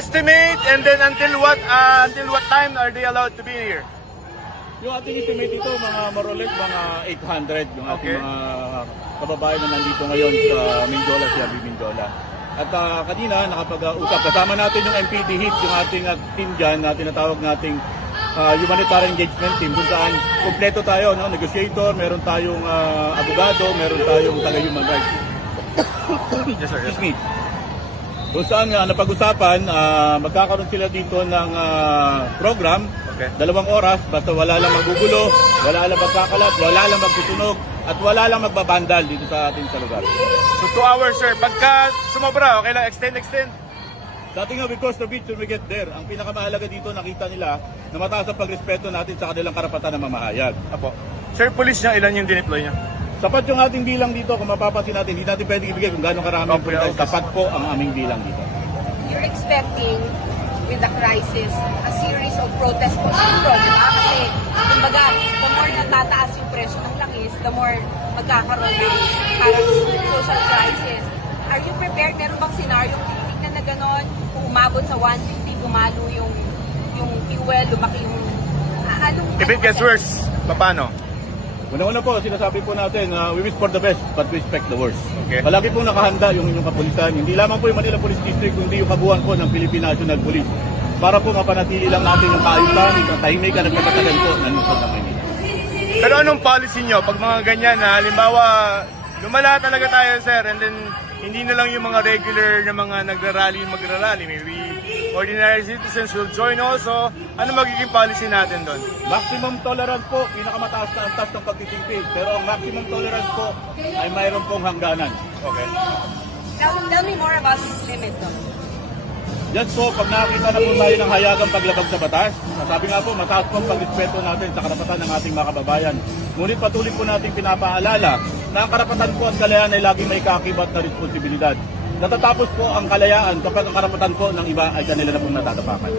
estimate, and then until what time are they allowed to be here? Yung ating estimate dito, mga more or less, mga 800 yung ating Okay. mga kababayan na nandito ngayon sa Mindiola, si Abby Mindiola. At kanina, nakapag-usap, kasama natin yung MPD HIT, yung ating team dyan, na tinatawag nating humanitarian engagement team, kung saan kompleto tayo, no? Negotiator, meron tayong abogado, meron tayong taga-human rights. Yes, sir. Yes, Excuse me. Kung saan napag-usapan, magkakaroon sila dito ng program, Okay. 2 oras, basta wala lang maggugulo, wala lang magkakalat, wala lang magtutunog, at wala lang magbabandal dito sa ating sa lugar. So 2 hours, sir. Pagka sumobra, okay lang, extend. Sa ating because the beach when we get there, ang pinakamahalaga dito, nakita nila na mataas ang pagrespeto natin sa kanilang karapatan na mamahayag. Apo. Sir, police niya, ilan yung dineploy niya? Sapat yung ating bilang dito, kung mapapansin natin, hindi natin pwedeng ibigay kung gaano karami ang Okay. sapat po ang aming bilang dito. You're expecting with the crisis a series of protests po siguro, di ba? Kasi, kumbaga, the more natataas yung presyo ng langis, the more magkakaroon ng parang social crisis. Are you prepared? Meron bang scenario titignan na gano'n? Kung umabot sa 150, gumalo yung fuel, lumaki yung... If it gets worse, paano? Una-una po, sinasabi po natin, we wish for the best, but we expect the worst. Okay. Palagi po nakahanda yung inyong kapulisan. Hindi lamang po yung Manila Police District, kundi yung kabuuan po ng Philippine National Police. Para po mapanatili lang natin yung kaayusan, yung katahimikan at kapatagan po ng lungsod ng Maynila. Pero anong policy nyo pag mga ganyan na halimbawa lumala talaga tayo, sir, and then hindi na lang yung mga regular na mga magrarally, maybe ordinary citizens will join also. Ano magiging policy natin doon? Maximum tolerance po, pinakamataas na antas ng pagtitimpi. Pero ang maximum tolerance po ay mayroon pong hangganan. Okay. Tell me more about this limit, though. Yan po, pag nakakita na po tayo ng hayagang paglabag sa batas, sabi nga po, mataas po ang pagrespeto natin sa karapatan ng ating mga kababayan. Ngunit patuloy po natin pinapaalala na ang karapatan po at kalayaan ay laging may kaakibat na responsibilidad. Natatapos po ang kalayaan kapag ang karapatan po ng iba ay kanila na pong natatapakan.